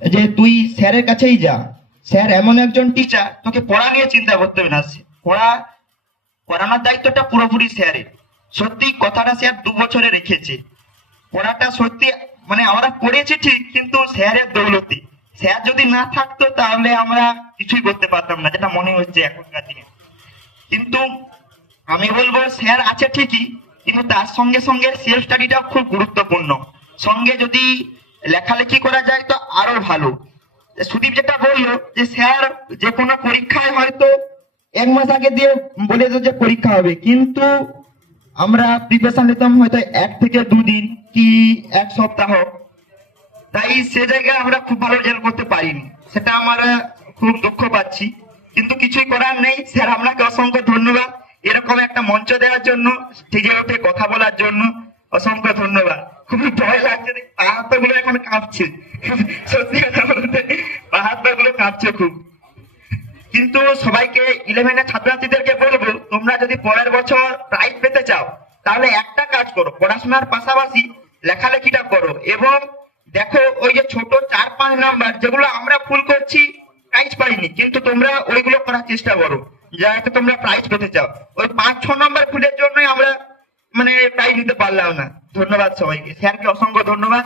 যে তুই স্যারের কাছেই যা। স্যার এমন একজন টিচার তোকে পড়া নিয়ে চিন্তা করতে হবে না। পড়া পড়ানোর দায়িত্বটা পুরোপুরি স্যারের। সত্যি কথাটা স্যার দু বছরে রেখেছে। পড়াটা সত্যি মানে আমরা পড়েছি ঠিক, কিন্তু স্যারের দৌলতে। স্যার যদি না থাকতো তাহলে আমরা কিছুই করতে পারতাম না, যেটা মনে হচ্ছে এখনকার দিনে। কিন্তু আমি বলব, স্যার আছে ঠিকই, কিন্তু তার সঙ্গে সঙ্গে সেলফ স্টাডিটা খুব গুরুত্বপূর্ণ। সঙ্গে যদি লেখালেখি করা যায় তো আরও ভালো। সুদীপ যেটা বলল যে, স্যার, যে কোনো পরীক্ষায় হয়তো এক মাস আগে দিয়ে বলে দিত যে পরীক্ষা হবে। কিন্তু আমরা প্রিপারেশন নিতাম হয়তো এক থেকে দুদিন কি এক সপ্তাহ। তাই সে জায়গায় আমরা খুব ভালো রেজাল্ট করতে পারিনি। সেটা আমরা খুব দুঃখ পাচ্ছি। কিন্তু কিছুই করার নেই। স্যার, আপনাকে অসংখ্য ধন্যবাদ। এরকম একটা মঞ্চ দেওয়ার জন্য উঠে কথা বলার জন্য অসংখ্য ধন্যবাদ। এখন কাঁপছে সত্যি কথা বলতে পাহাড়গুলো কাঁপছে খুব। কিন্তু সবাইকে ইলেভেনের ছাত্রছাত্রীদেরকে বলব, তোমরা যদি পরের বছর প্রাইজ পেতে চাও, তাহলে একটা কাজ করো, পড়াশোনার পাশাপাশি লেখালেখিটা করো এবং দেখো ওই যে ছোট চার পাঁচ নাম্বার যেগুলো আমরা ফুল করছি প্রাইজ পাইনি, কিন্তু তোমরা ওইগুলো করার চেষ্টা করো, যাতে তোমরা প্রাইজ পেতে চাও। ওই পাঁচ, ছ নম্বর ফুলের জন্যই আমরা মানে প্রাইজ নিতে পারলাম না। ধন্যবাদ সবাইকে। স্যারকে অসংখ্য ধন্যবাদ।